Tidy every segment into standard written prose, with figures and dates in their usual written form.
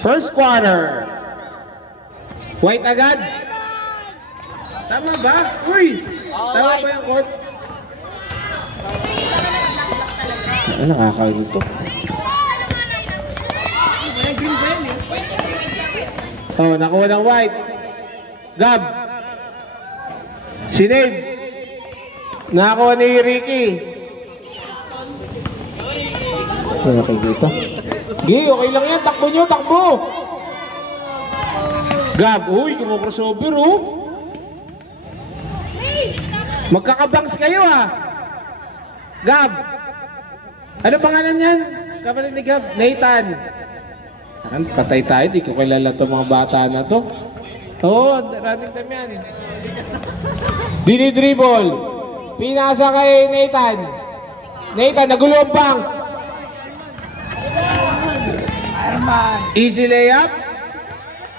First quarter. White agad. Tama ba? Uy! Tama ba yung court? Ano nakakalito? Oh, nakuha ng white. Gab. Sinave. Nakakuha ni Ricky. Ano nakikita? Gi, okay lang yan. Takbo nyo, takbo. Gab, uy, kumokrasover, oh. Magkakabangs kayo, ha. Gab. Ano pangalan yan? Kapatid ni Gab? Nathan. Patay tayo, di ko kilala itong mga bata na to. Oo, running time yan. Dinidribble. Pinasa kay Nathan. Nathan, nagulo ang bangs. Easy layup.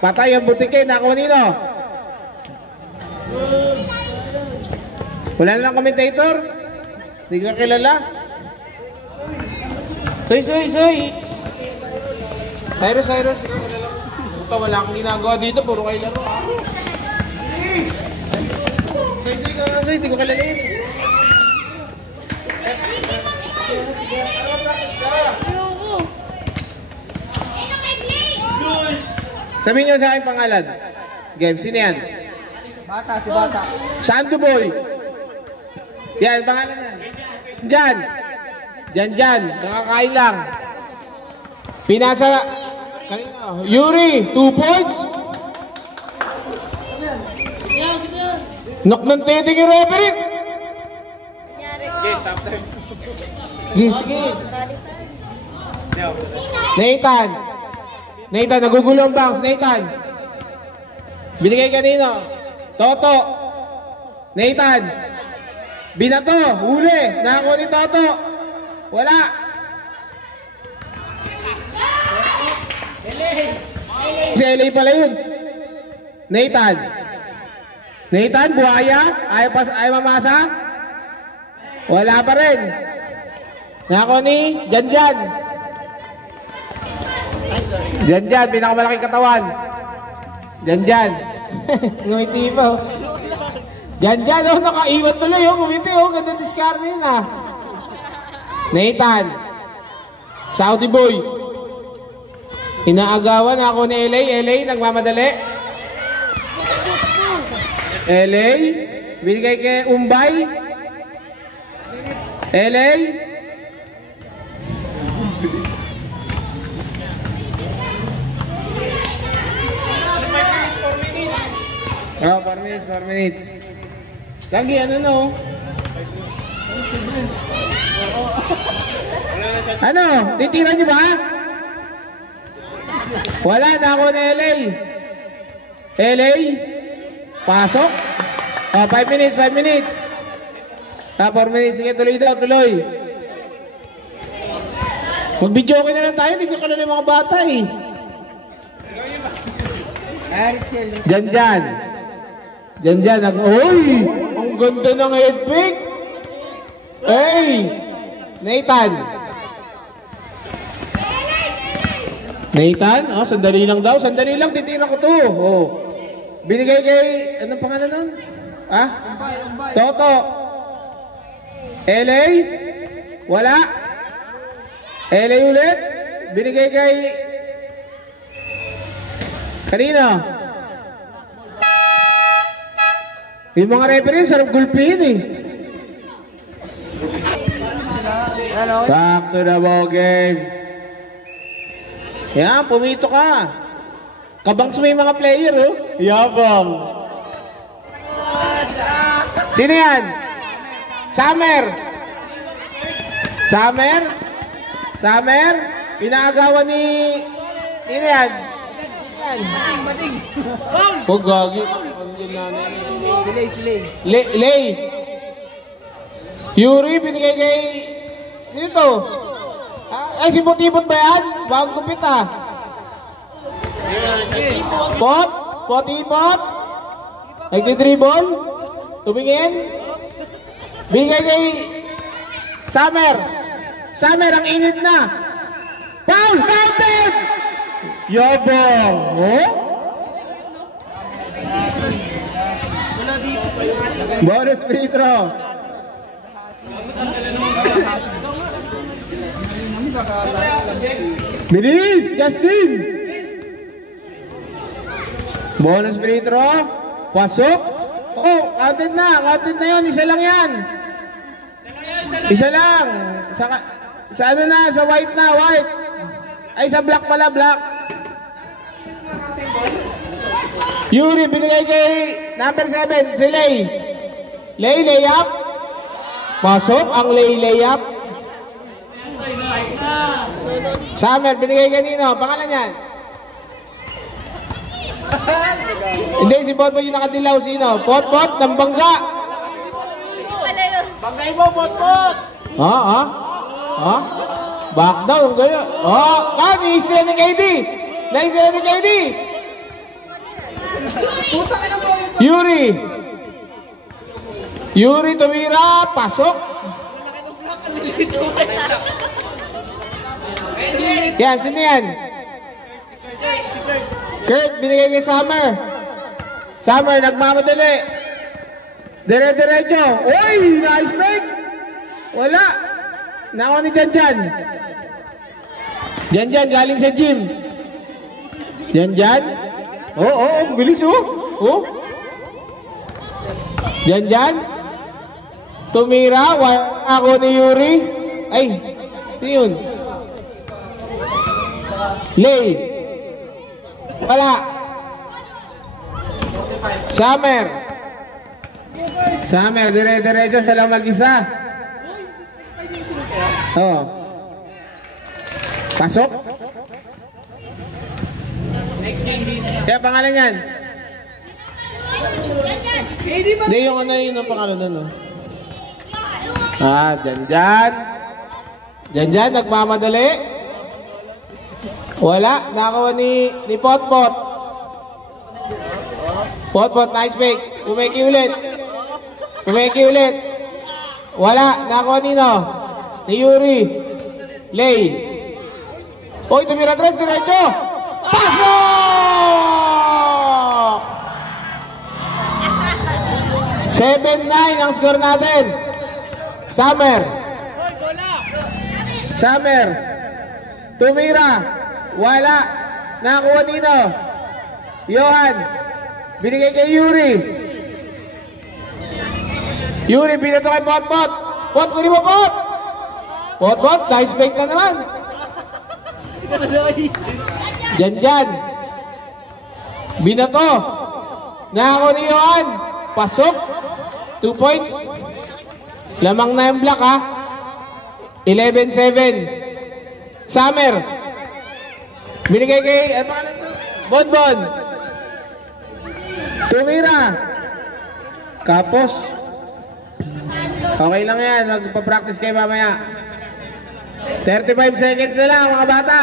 Patay ang butike. Nakuha nino. Wala na lang commentator. Di ka kilala. Soy. Cyrus. Puta, wala akong ginagawa dito. Puro kayo laro. Soy. Di ko kilala yun. Sabihin nyo sa aking pangalan. Game, sino yan? Bata, si Bata. Sandu Boy. Yan, pangalan yan. Jan. Kakakain lang. Pinasa. Kanina. Yuri, 2 points. Knock ng teting yung referee. Stop there. Sige. Nathan, nagugulo ang bounce. Nathan. Binigay kanino? Toto. Nathan. Binato. Huli. Nakakuha ni Toto. Wala. Si LA pala yun. Nathan, buhaya. Ayaw mamasa. Wala pa rin. Nakakuha ni Janjan. Janjan, pinakamalaking katawan. Janjan. Ngumiti pa, oh. Janjan, oh, nakaiwan tuloy, oh. Ngumiti, oh. Ganda discard yun, ah. Nathan. Saudi Boy. Inaagawan ako ni LA, nagmamadali. LA. Binigay kay Umbay. LA. Oh, 4 minutes. Lagi, ano no? Ano? Titira niyo ba? Wala na ako na LA. Pasok. Oh, 5 minutes. 4 minutes. Sige, tuloy. Mag-video okay na lang tayo. Hindi ko kalala yung mga bata, eh. Janjan, uy! Ang ganda ng head pick! Hey! Nathan, oh, sandali lang daw. Sandali lang, titira ko to. Oh. Binigay kay, anong pangalan nun? Ah? Toto. LA? Wala? LA ulit? Binigay kay, kanino? Yung mga referee, sarap gulpihin, eh. Back to the ball game. Yan, pumito ka. Kabangs mo yung mga player, oh. Yabang. Sino yan? Summer? Inaagawan ni... Sino yan? Huwag gagi. Lay. Yuri, binigay kay... Sino to? Ay, si Potipot ba yan? Bagong kupit, ah. Potipot? Nagdi-dribble? Tumingin? Binigay kay... Summer, ang init na. Foul! Yabang! Oh? Bonus free throw. Bilis! Justin! Bonus free throw. Pasok. Oh, counted na yun. Isa lang yan. Isa lang. Sa ano na, sa white na, white. Ay, sa black pala, black. Yuri, binigay kay number 7, si Lay. Lay, layup. Pasok ang layup. Summer, binigay kanino? Pangalan yan? Hindi, si Potpot yung nakadilaw. Sino? Potpot ng bangga. Banggay mo, Potpot. Ha? Back down, gaya. Naisira ni KD. Yuri tumira, pasok. Yan, sino yan? Kurt, binigay kay Summer. Summer, nagmamadali. Dire-diretso. Uy, nice break. Wala. Nako ni Janjan. Janjan, galing sa gym. Janjan. Bilis Janjan. Tumira, ako ni Yuri. Ay, sino yun? Lay. Wala. Summer, dire-diretso siya lang mag-isa. Pasok. Kaya pangalan yan? Hindi, yung ano yun ang pangalan nun. Janjan, nagmamadali. Wala, nakakuha ni Potpot. Potpot, nice fake. Umeki ulit. Wala, nakakuha nino? Ni Yuri. Lay. Uy, tumira tres, diretso. Pasok! 7-9 ang score natin. Summer. Tumira. Wala. Nakakuha nino? Johan. Binigay kay Yuri. Binato kay Potpot. Kunin mo, Pot. Potpot, nice fake na naman. Janjan. Binato. Nakakuha ni Johan. Pasok. 2 points. Lamang na yung black, ha. 11-7. Summer. Binigay kay, Bonbon. Tumira. Kapos. Okay lang yan. Magpa-practice kayo mamaya. 35 seconds na lang, mga bata.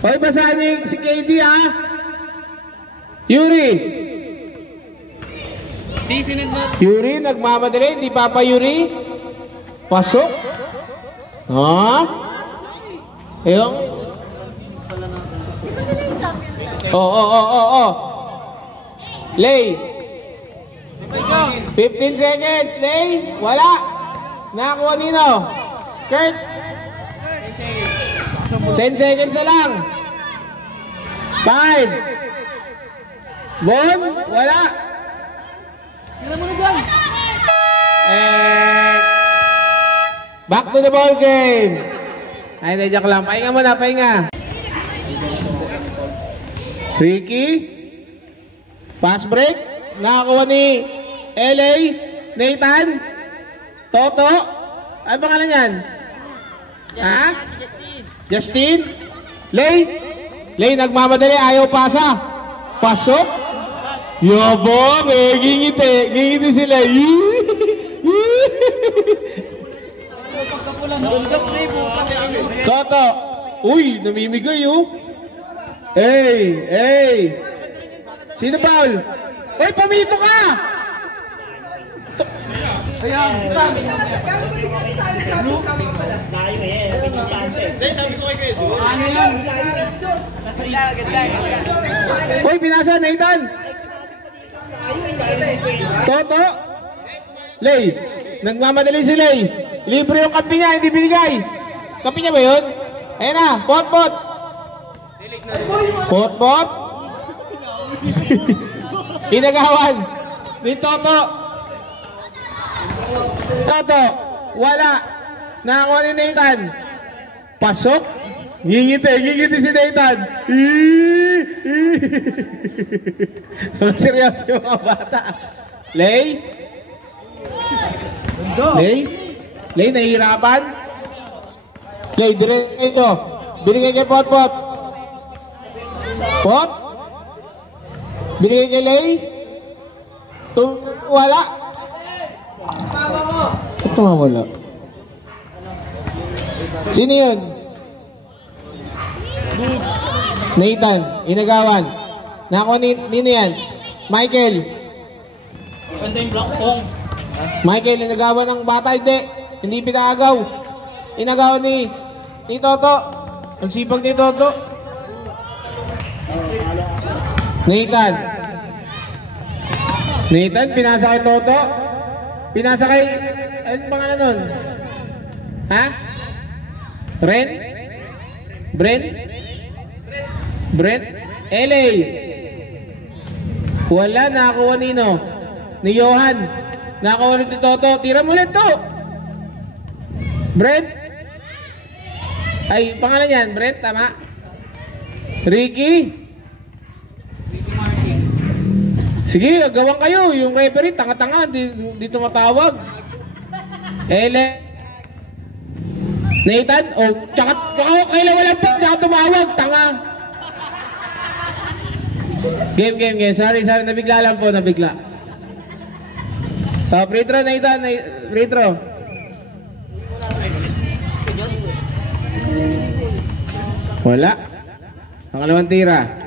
Hoy, basahan niyo si KD, ha? Yuri, nagmamadali. Hindi Papa Yuri. Pasok. Ayun. Lay. 15 seconds, Lay. Wala. Nakakuha nino? Kurt. 10 seconds na lang. 5. Bon, wala. Back to the ball game. Ay, nadyak lang. Pahinga muna, pahinga. Ricky. Pass break. Nakakuha ni LA. Nathan. Toto. Ay, pangalan yan? Ha? Justin. Lay, nagmamadali. Ayaw pasa. Pasok. Yabang. Gingiti sila. Toto. Uy, namimigay, Hey. Sino foul? Uy, pamito ka! Ayan, Sam. Uy, pinasa, Nathan! Toto! Lay! Nagmamadali si Lay! Libre yung kampi niya, hindi binigay! Kampi niya ba yun? Ayan na, pot-pot! Pot-pot! Inagawan! Ni Toto! Toto! Wala! Nakakuha ni Nathan! Pasok! Ngingiti si Nathan! Seryoso yung mga bata! Lay? Lay, nahihirapan? Lay, diretso! Binigay kay Pot-Pot! Pot? Binigay kay Lay? Wala? Ito nga wala. Sino yun? Nathan, Inagawan. Nako, nino yan? Michael. Michael, Inagawan ng bata, hindi pinagaw. Inagawan ni Toto. Ang sipag ni Toto. Nathan, pinasa kay Toto. Pinasa kay, anong pangalan nun? Ha? Brent? LA. Wala, nakakuha nino? Ni Johan. Nakakuha ni Toto. Tira mo ulit to. Brent? Ay, pangalan yan, Brent, tama? Ricky? Sige, gawang kayo. Yung referee, tanga-tanga, di tumatawag. LA. Nathan? Oh, tsaka kailan wala pa, tsaka tumawag, tanga. Game. Sorry, nabigla lang po, nabigla. Free throw, Nathan, free throw. Wala. Pangalawang tira.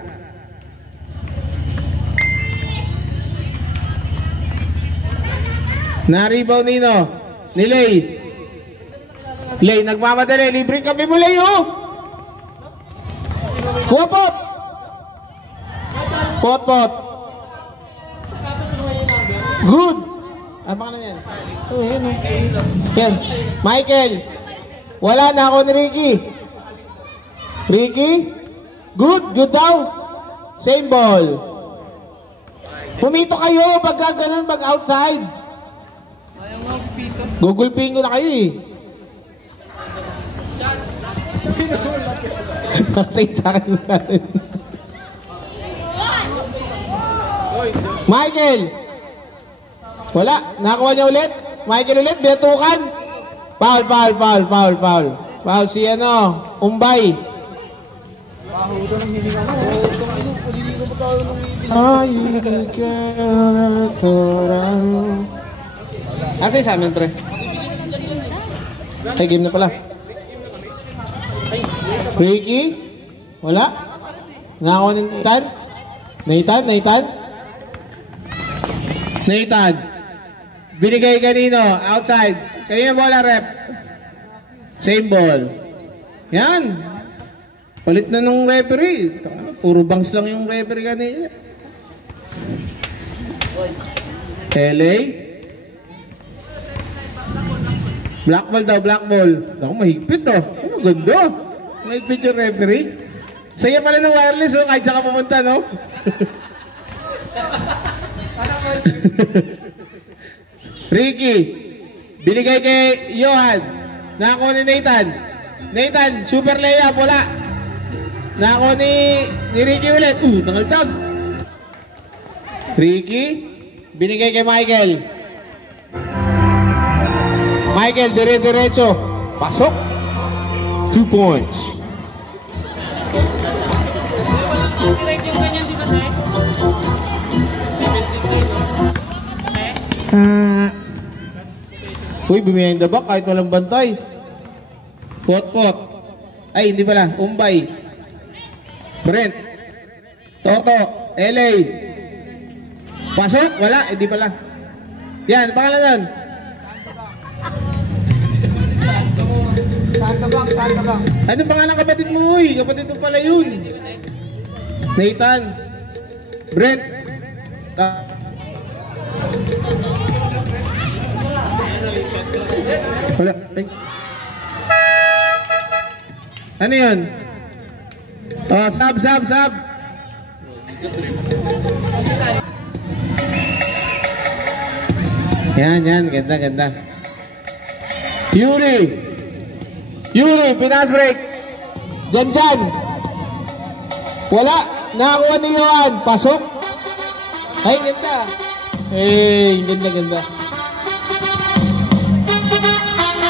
Na-rebound nino. Ni Lay. Lay, nagmamadali. Libre kami mo, Lay, oh. Kuha, Pot. Good. Apa ka na yan? Oh, yan, oh. Yan. Michael. Wala na ako ni Ricky. Good daw. Same ball. Pumito kayo. Pagka ganun, pag outside. Gugulping ko na kayo eh. Michael. Wala. Nakakuha niya ulit. Michael ulit. Betukan. Foul. Foul si Umbay. Asa sa amin, pre? Ay, game na pala. Ricky? Wala? Nakakuha ng Nathan? Binigay kanino? Outside. Kanino bola, rep? Same ball. Yan. Palit na ng referee. Puro bangs lang yung referee kanina. LA? Black ball daw, black ball. Ako, mahigpit oh. Ano, ganda. Mahigpit yung referee. Saya pala ng wireless oh, kahit saan ka pumunta, no? Ricky, binigay kay Johan. Nakakuha ni Nathan, super layup, wala. Nakakuha ni Ricky ulit. Nangaltag. Ricky, binigay kay Michael, dire-diretso. Pasok. 2 points. Uy, behind the back kahit walang bantay. Pot. Ay, hindi pala. Umbay. Brent. Toto. LA. Pasok? Wala. Hindi pala. Yan, pangalan nun. Sandogang. Anong pangalan kapatid mo, uy? Kapatid mo pala yun. Nathan. Brent. Wala. Ay. Ano yun? Oh, sub. Yan. Ganda. Yuri, Pinas break. Dyan. Wala. Nakakuha ni Johan. Pasok. Ay, ganda. Ganda.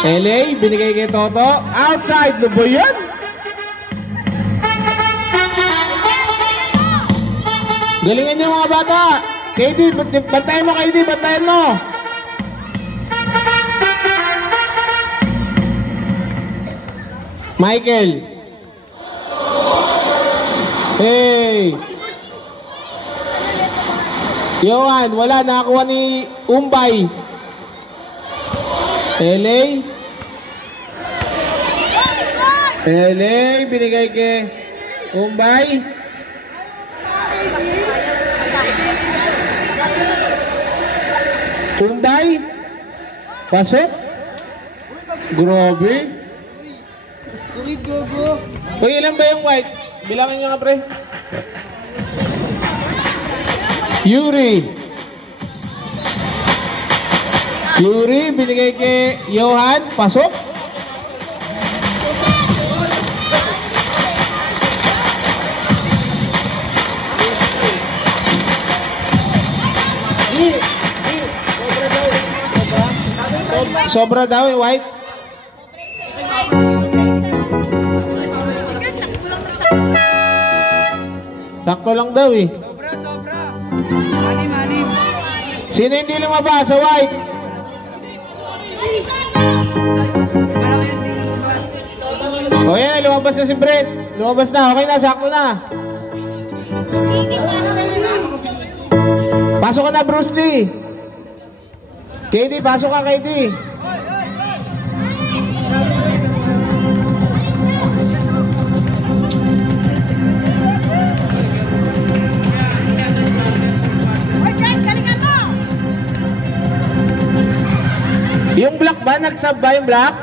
LA, binigay kay Toto. Outside. Ano ba yan? Galingan niyo mga bata. KD, bantayan mo KD. Bantayan mo. Michael. Hey. Johan, wala. Nakakuha ni Umbay. LA, binigay kay Umbay. Pasok. Grabe. Uy, ilan ba yung white? Bilangin nyo nga, pre. Yuri, binigay kay Johan. Pasok. Sobra daw yung white. Sakto lang daw eh. Sobra. Mani. Sino hindi lumabas sa white? O yan, lumabas na si Brent. Lumabas na, okay na, sakto na. Pasok ka na, Bruce Lee. KD, pasok ka, KD. Yung black ba? Nag-sub ba yung black?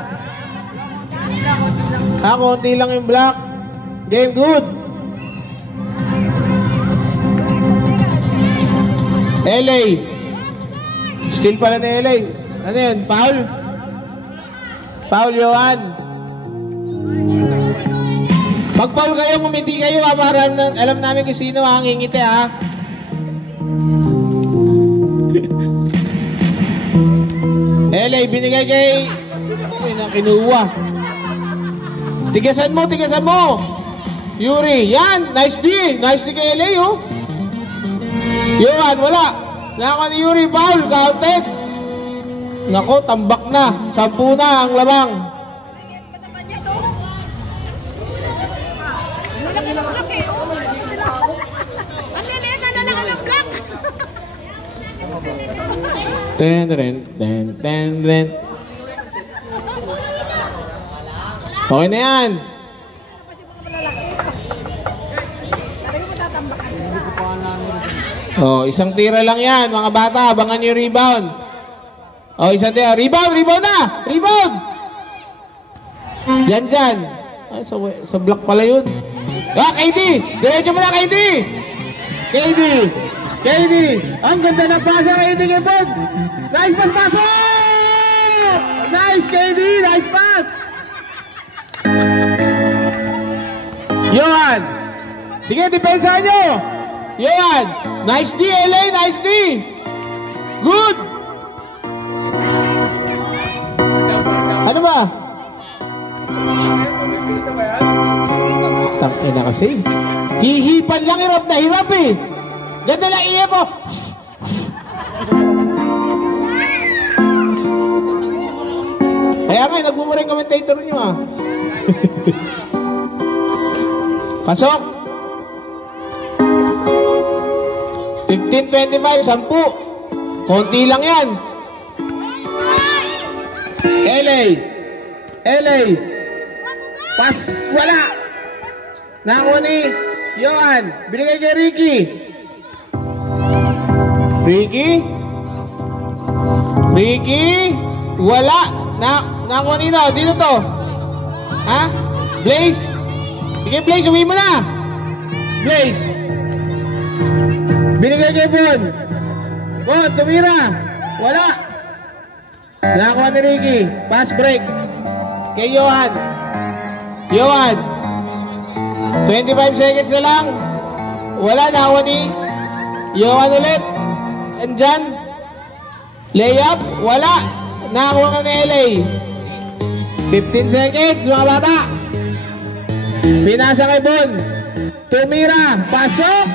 Konti lang yung black. Game good. LA. Still pala na LA. Ano yun? Foul? Foul, Johan. Pag-foul kayo, ngumiti kayo ha, para alam namin kung sino ang ngingiti ha. LA, binigay kay... Uy, kinuha. Tigasan mo. Yuri, yan. Nice D kay LA, oh. Johan, wala. Nakakuha ni Yuri, foul, counted. Nako, tambak na. 10 na ang lamang. Ten. Okay na yan. Oh, isang tira lang yan, mga bata. Abangan nyo rebound. Oh, isang tira. Rebound na! Rebound! Dyan. Ay, sa block pala yun. KD! Diretso mo na, KD! Ang ganda ng pasa, KD Kepod! Nice pass, pasok! Nice, KD! Nice pass! Johan! Sige, depensahan nyo! Johan! Nice D, LA! Nice D! Good! Ano ba? Tangina kasi. Hihipan lang, hirap na hirap eh. Ganda lang iya mo. Kaya nga, nagmumura yung commentator nyo ah. Pasok. 15-25, 10. Konti lang yan. LA. Pas, wala. Nakakuha ni Johan. Binigay kay Ricky. Ricky, wala. Nakakuha nino. Sino to? Ha? Blaze? Sige, Blaze, uwi mo na. Blaze. Binigay kay Bon. Bon, tumira. Wala. Nakakuha ni Ricky. Pass break. Kay Johan. 25 seconds na lang. Wala, nakakuha ni Johan ulit. Andyan. Layup. Wala. Nakakuha na ni LA. 15 seconds, mga bata. Pinasa kay Bon. Tumira. Pasok.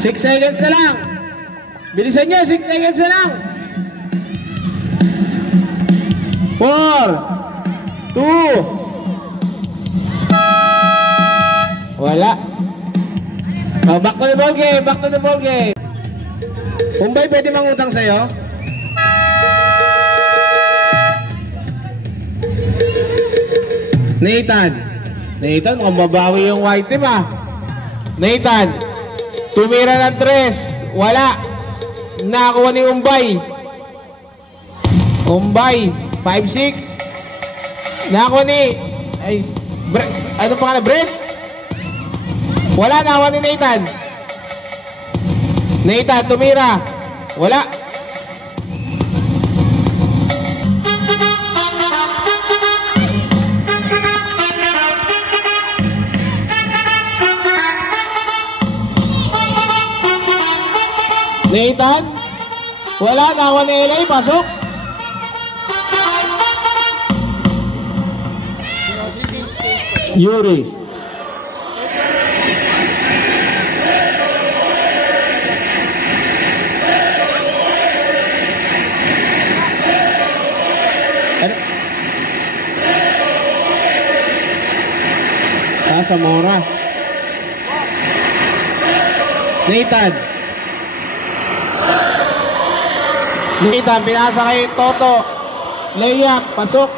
6 seconds na lang. Bilisan nyo, 6 seconds na lang. 4, 2. Wala. Oh, back to the ball game. Umbay, pwede mangutang sa'yo? Nathan, mukhang babawi yung white team ah. Nathan, tumira ng 3. Wala. Nakakuha ni Umbay. 5-6. Nakakuha ni... ano pangalan? Brent? Wala. Nakakuha ni Nathan, tumira. Wala. Nathan, wala. Nakakuha ni LA. Pasok. Yuri. Zamora. Nathan, pinasa kay Toto. Layup, pasok.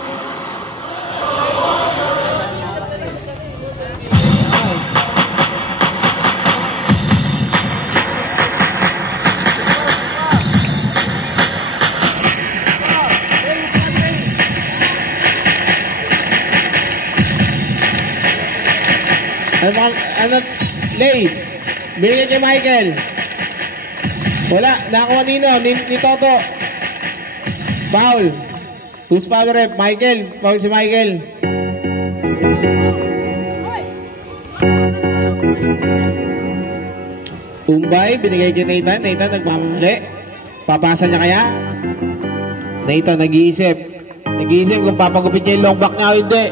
Lay, binigay kay Michael. Wala, nakakuha ni Toto. Foul. Who's foul rep? Michael. Foul si Michael. Umbay, binigay kay Nathan. Nathan nagmamali. Papasa niya kaya? Nathan nag-iisip kung papagupit niya yung long back niya o hindi.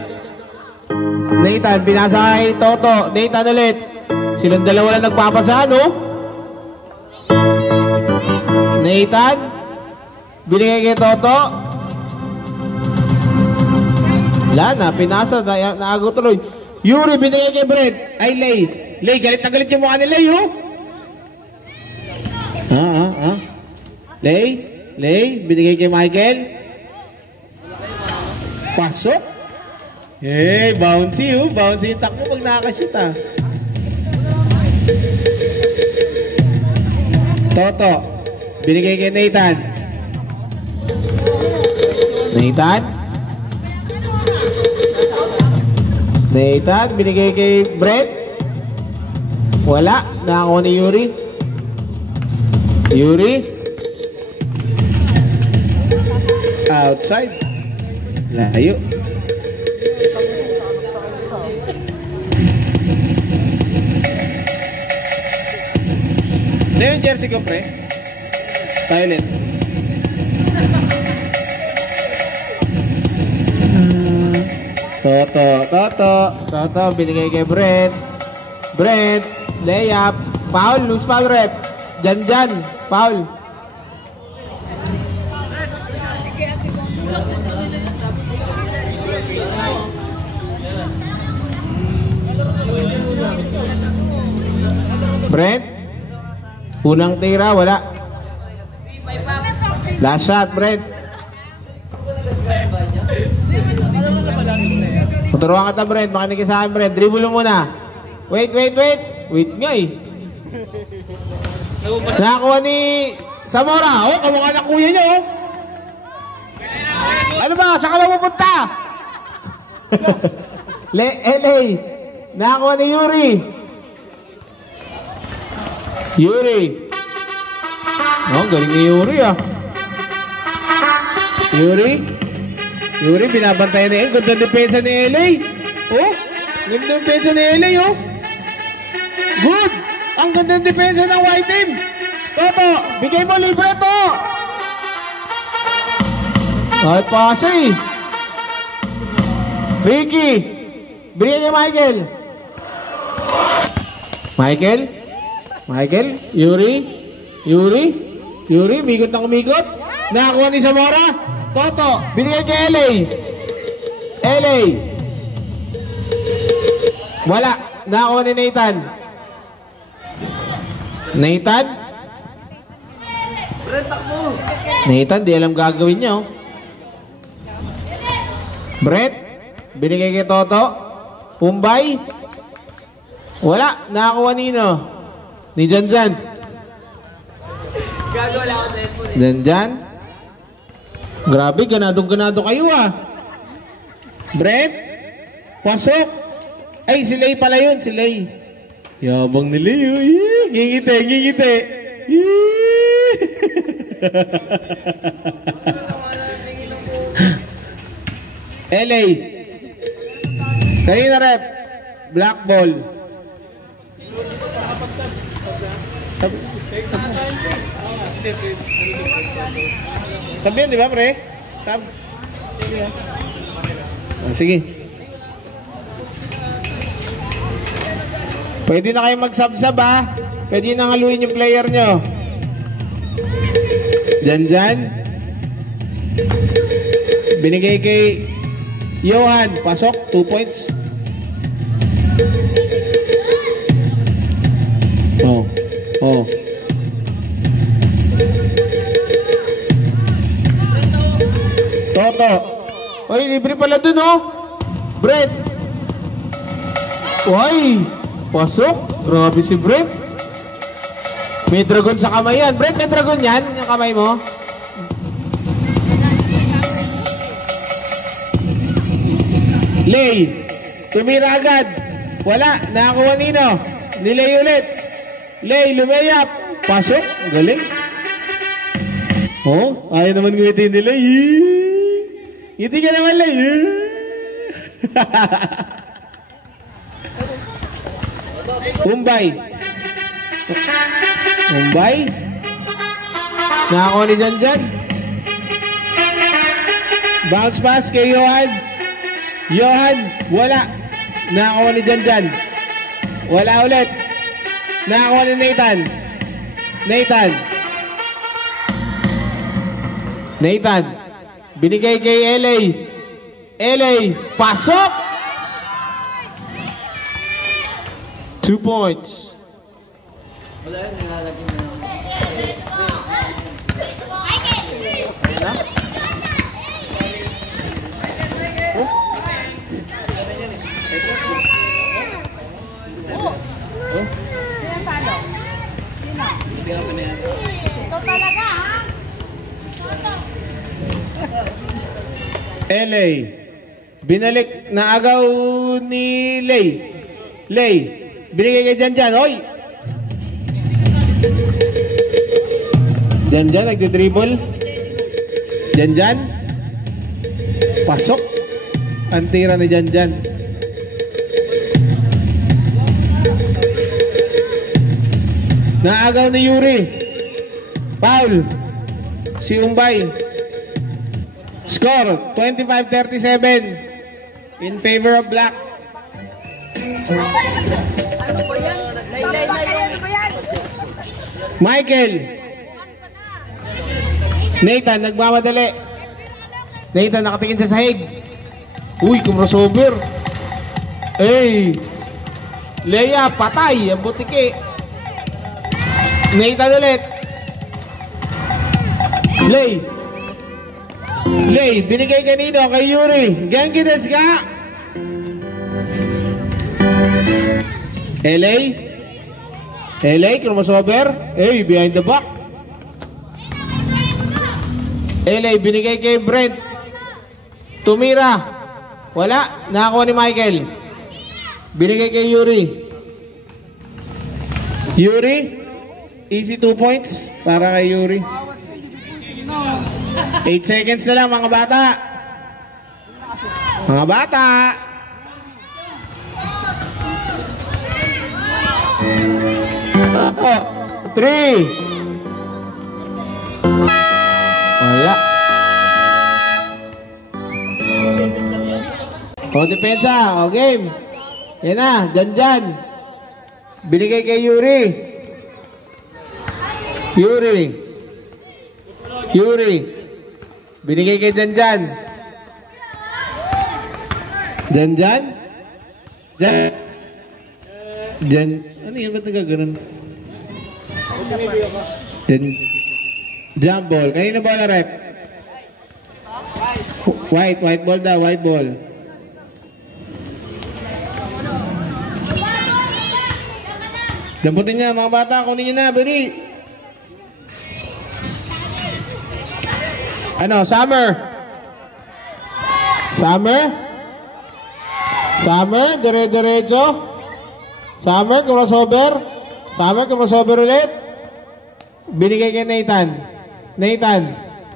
Nathan, binasa kay Toto. Nathan ulit. Silang dalawa lang nagpapasa, no? Nathan, binigay kay Toto. Wala na, pinasa. Naago tuloy. Yuri, binigay kay Brent. Ay, Lay, galit na galit yung mukha ni Lay, oh. Lay, binigay kay Michael. Pasok. Hey, bouncy, oh. Bouncy yung takbo pag nakakashoot, ah. Toto, binigay kay Nathan. Nathan, binigay kay Brent. Wala, nakakuha ni Yuri. Outside. Layo. Ito yung jersey ko, pre. Silent. Toto, binigay kay Brent, layup, foul, loose foul rep. Dyan, foul. Brent, unang tira, wala. Last shot, Brent. Tuturuan kita, Brent. Makinig ka sa akin, Brent. Dribble mo muna. Wait. Wait nga eh. Nakakuha ni Zamora. Oh, kamukha na kuya niyo, oh. Ano ba? Saan ka lang pupunta? LA. Nakakuha ni Yuri. Oh, galing ni Yuri, ah. Yuri, binabantayan na yun. Ganda depensa ni LA. Oh, ganda depensa ni LA, oh. Good! Ang ganda depensa ng white team. Toto, bigay mo libre to. Ay, pasa eh. Ricky, bigyan niya Michael, Yuri, umikot na umikot. Nakakuha ni Zamora. Toto, binigay kay LA. Wala, nakakuha ni Nathan, di alam gagawin niya, oh. Brett, binigay kay Toto. Pumbay. Wala, nakakuha ni Janjan. Grabe, ganadong-ganado kayo, ah. Brett, pasok. Ay, si Lay pala yun, si Lay. Yabang ni Lay, oh. Ngingiti. LA. Kanina rep. Black ball. Sabihin, di ba, pre? Sige. Pwede na kayo mag-sub-sub, ha? Pwede nang haluin yung player nyo. Janjan. Binigay kay Johan. Pasok. 2 points. Oh. Toto. Oy, libre pala dun, oh. Brett. Oy. Pasok. Grabe si Brett. May dragon sa kamay yan. Brett, may dragon yan? Yung kamay mo? Lay. Tumira agad. Wala. Nakakuha nino. Nilay ulit. Lay, lumayap. Pasok. Galing. Oh, ayaw naman gumitin nila. Ngiti ka naman, Lay. Umbay. Nakakuha ni Janjan. Bounce pass kay Johan. Wala. Nakakuha ni Janjan. Wala ulit. Nakakuha ni Nathan. Binigay kay LA. Pasok! 2 points. LA. Binalik na agaw ni Lay. Binigay kay Janjan. Oy! Janjan nagdi-dribble. Janjan. Pasok. Ang tira ni Janjan. Naagaw ni Yuri. Foul. Si Umbay. Score 25-37 in favor of Black. Michael. Nathan nagmamadali. Nathan nakatingin sa sahig. Uy, kumrossover. Leia, patay. Ang butiki. Nathan ulit. Lay, binigay kanino? Kay Yuri. Genki desu ka? LA. LA, crossover. Hey, behind the back. LA, binigay kay Brent. Tumira. Wala. Nakakuha ni Michael. Binigay kay Yuri. Yuri. Easy 2 points para kay Yuri. 8 seconds na lang mga bata. Mga bata. Oh, 3. Wala. O, depensa. O, game. Yan na. Dyan. Binigay kay Yuri. Yuri. Binigay kay Dyan. Ano yan? Ba't nagaganon? Jump ball. Kanina bola rep? White ball daw, white ball. Damputin niya mga bata, kunin niyo na, beri. Ano, Summer, dire-diretso. Summer, crossover ulit. Binigay kay Nathan,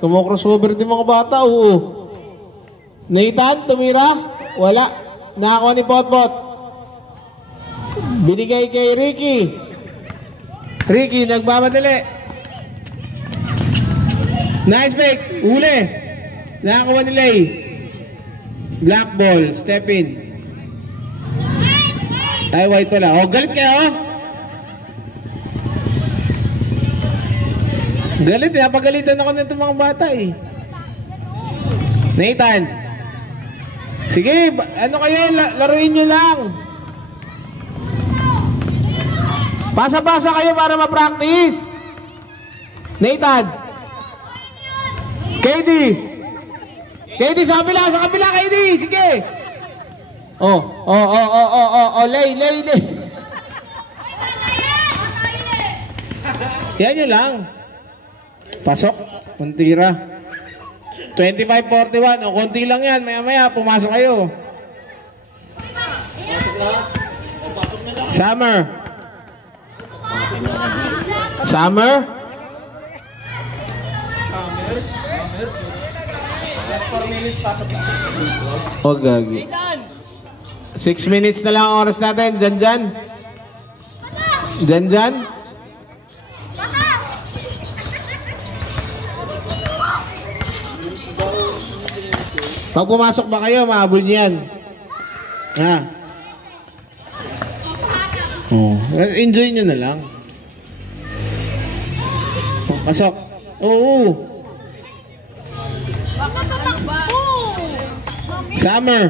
kumocrossover din mga bata, oo. Nathan, tumira. Wala. Nakakuha ni Potpot. Binigay kay Ricky, nagmamadali. Nice pick. Uli. Nakakuha ni Lay. Black ball. Step in. Ay, white pala. Oh, galit kayo. Galit. Napagalitan ako nito mga bata eh. Nathan. Sige, ano kayo? Laruin nyo lang. Pasa-pasa kayo para ma-practice. Nathan. KD, sa kabila, KD. Sige. Lay. Yan yun lang. Pasok. Kuntira. 25-41. O, konti lang yan. Maya-maya, pumasok kayo. Summer. O, gagi. 6 minutes na lang ang oras natin. Dyan. Pag pumasok ba kayo, mahabol niyan. Ha? Oh, enjoy nyo na lang. Pasok. Oo. Summer.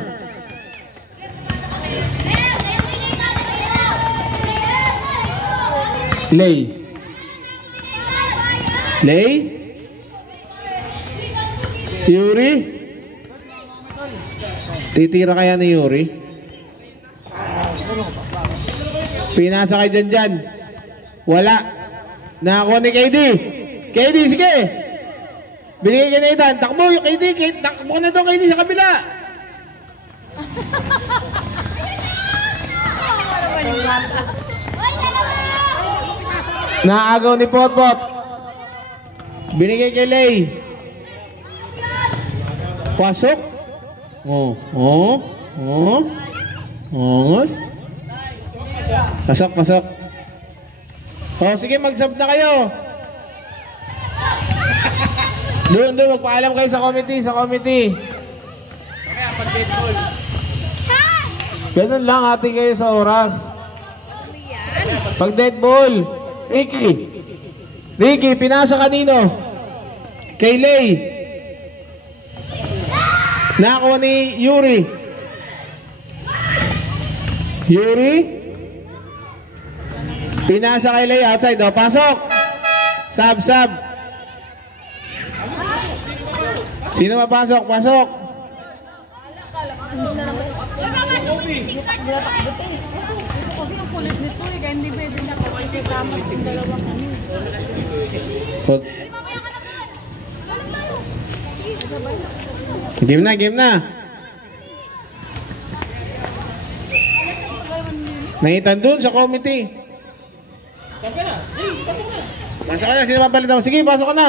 Lay. Yuri. Titira kaya ni Yuri? Pinasa kay dyan. Wala. Nakakuha ni KD, sige. Binigay kay Nathan. Takbo yung KD. Takbo na daw KD sa kabila. Naagaw ni Potpot. Binigay kay Lay. Pasok. Pasok. Sige, mag-sub na kayo. Doon, magpaalam kayo sa committee. Ganun lang, hati kayo sa oras. Pag dead ball, Ricky, pinasa kanino? Kay Lay. Nakakuha ni Yuri. Pinasa kay Lay outside. O, pasok. Sub. Sino mapasok? Pasok. Kasi ang kulit nito eh, kaya hindi pwede na kasama yung dalawang ano. Pag... Game na, game na. Nahitan dun sa committee. Pasok ka na, sino mapalit mo? Sige, pasok ka na.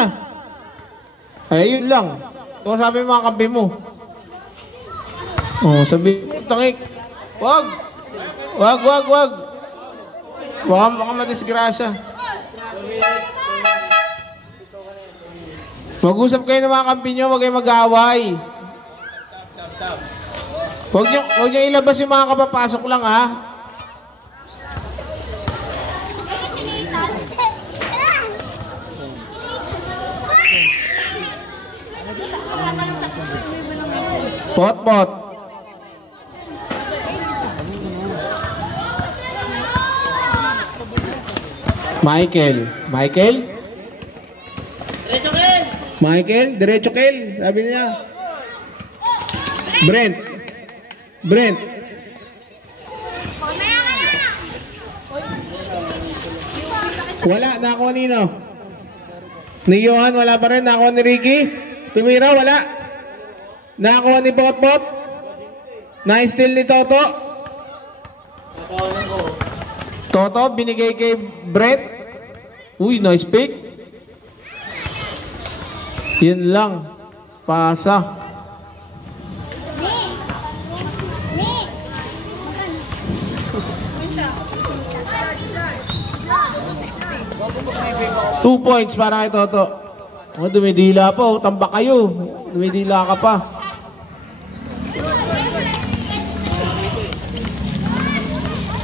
Ay, yun lang. Ito sabi mo mga kampi mo. Oh, sabi mo, tangik. Wag. Wag, wag, wag. Baka madisgrasya. Mag-usap kayo ng mga kampi nyo, wag kayo mag-away. Huwag nyo ilabas yung mga kapapasok lang, ha? Pot. Michael. Diretso Kel. Sabi niya. Brent. Wala, nakuha nino. Ni Johan, wala pa rin. Nakuha ni Ricky. Tumira, wala. Nakuha ni Pot. Na-steal ni Toto. Toto, binigay kay Brent. Uy, nice pick. Yun lang. Pasa. Two points para kay Toto. Oh, dumidila pa. Oh, tambak kayo. Dumidila ka pa.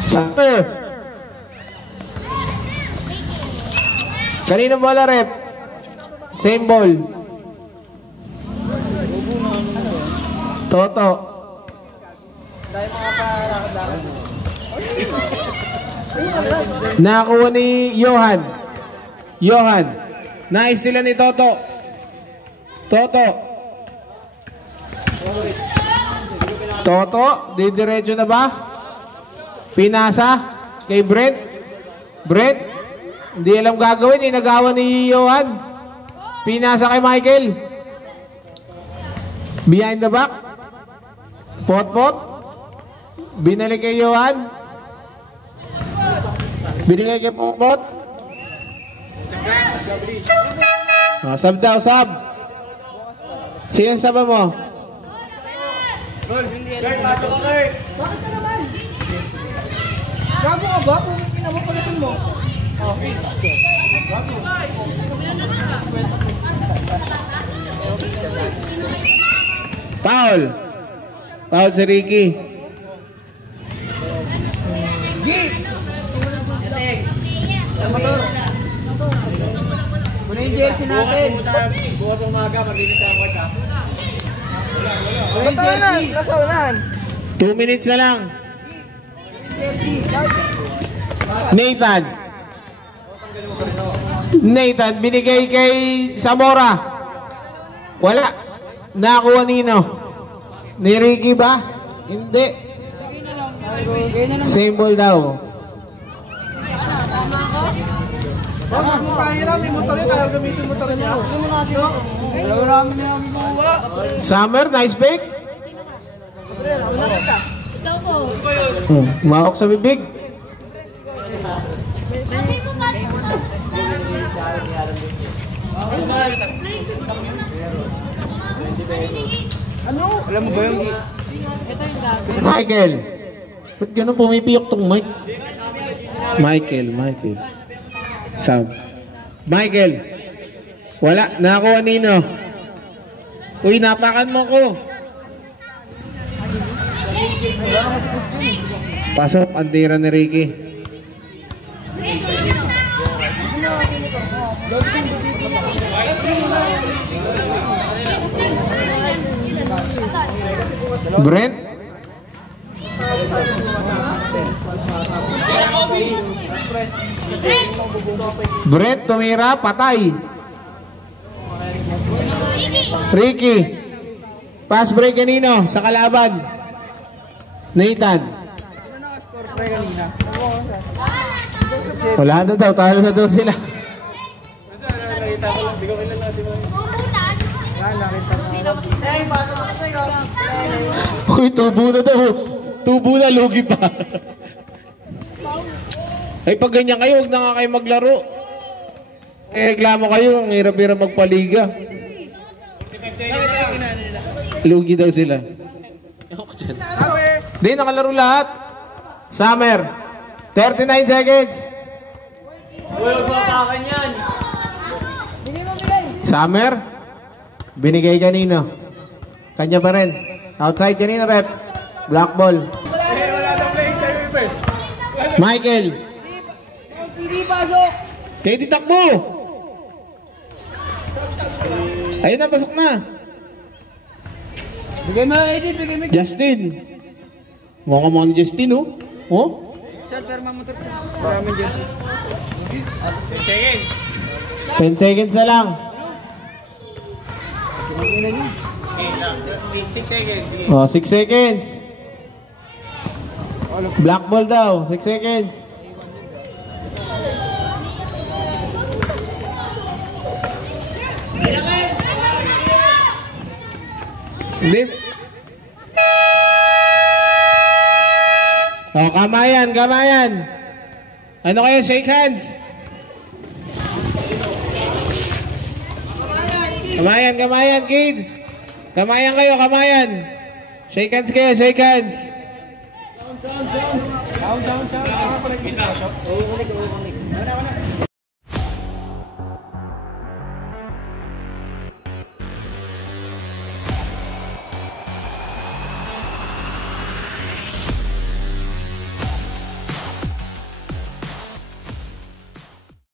Center. Kanino bola, rep? Same ball. Toto. Nakakuha ni Johan. Naistila ni Toto. Toto, didiretso na ba? Pinasa kay Brent. Hindi alam gagawin, inagawa ni Johan. Pinasa kay Michael. Behind the back. Pot. Binalik kay Johan. Binigay kay Pot. Sab daw, sab. Sino saba mo? Kurt, pasok ka, Kurt. Bakit ka naman? Gago ka ba? Kung kinamapalasan mo. Foul si Ricky. Muna yung jersey natin. Bukas umaga, maglinis ang court, ha? Ba't na? Nasa unahan. 2 minutes na lang. Nathan, binigay kay Zamora. Wala. Nakuha nino. Ni Ricky ba? Hindi. Same ball daw. Bakit mo kahirap? May motor yun. Kaya gamitin motor niya. Ano mo na kasi yun? Alam namin na yung gumawa. Summer, nice pick. Mahawak sa bibig. Ano? Alam mo ba yung... Michael. Ba't ganun pumipiyok tong mic? Michael. Sound. Michael. Wala. Nakakuha nino. Uy, napakan mo ko. Pasok. Andira ni Ricky. Brent. Brent, tumira, patay. Ricky. Pass break kanino sa kalaban. Nathan. Pre kanina. Wala na daw, talo na daw sila. Nakita ko lang, di ko kilala si Manny. Eh, pasok ako sa'yo. Uy, tubo na daw. Tubo na, lugi pa. Ay, pag ganyan kayo, huwag na nga kayo maglaro. Eh, reklamo kayo, ang hirap-hirap magpaliga. Lugi daw sila. Di, nakalaro lahat. Summer, 39 seconds. Huwag mapakan yan. Summer, binigay kanino? Kanya pa rin. Outside kanina, rep. Black ball. Wala na playing time, River. Michael. Hindi pasok. KD takbo. Ayun na, pasok na. Bigay mo, Eddie. Bigay mo. Justin. Mukha mo ni Justin, oh. Oh? Chat, pero mamotor ka. Maraming dyan. 10 seconds na lang. 6 seconds. Oh, 6 seconds. Black ball daw, 6 seconds. Hindi. Oh, kamayan, kamayan. Ano kayo, shake hands. Kamayan, kamayan, kids. Kamayan kayo, kamayan. Shake hands kayo, shake hands. Sound.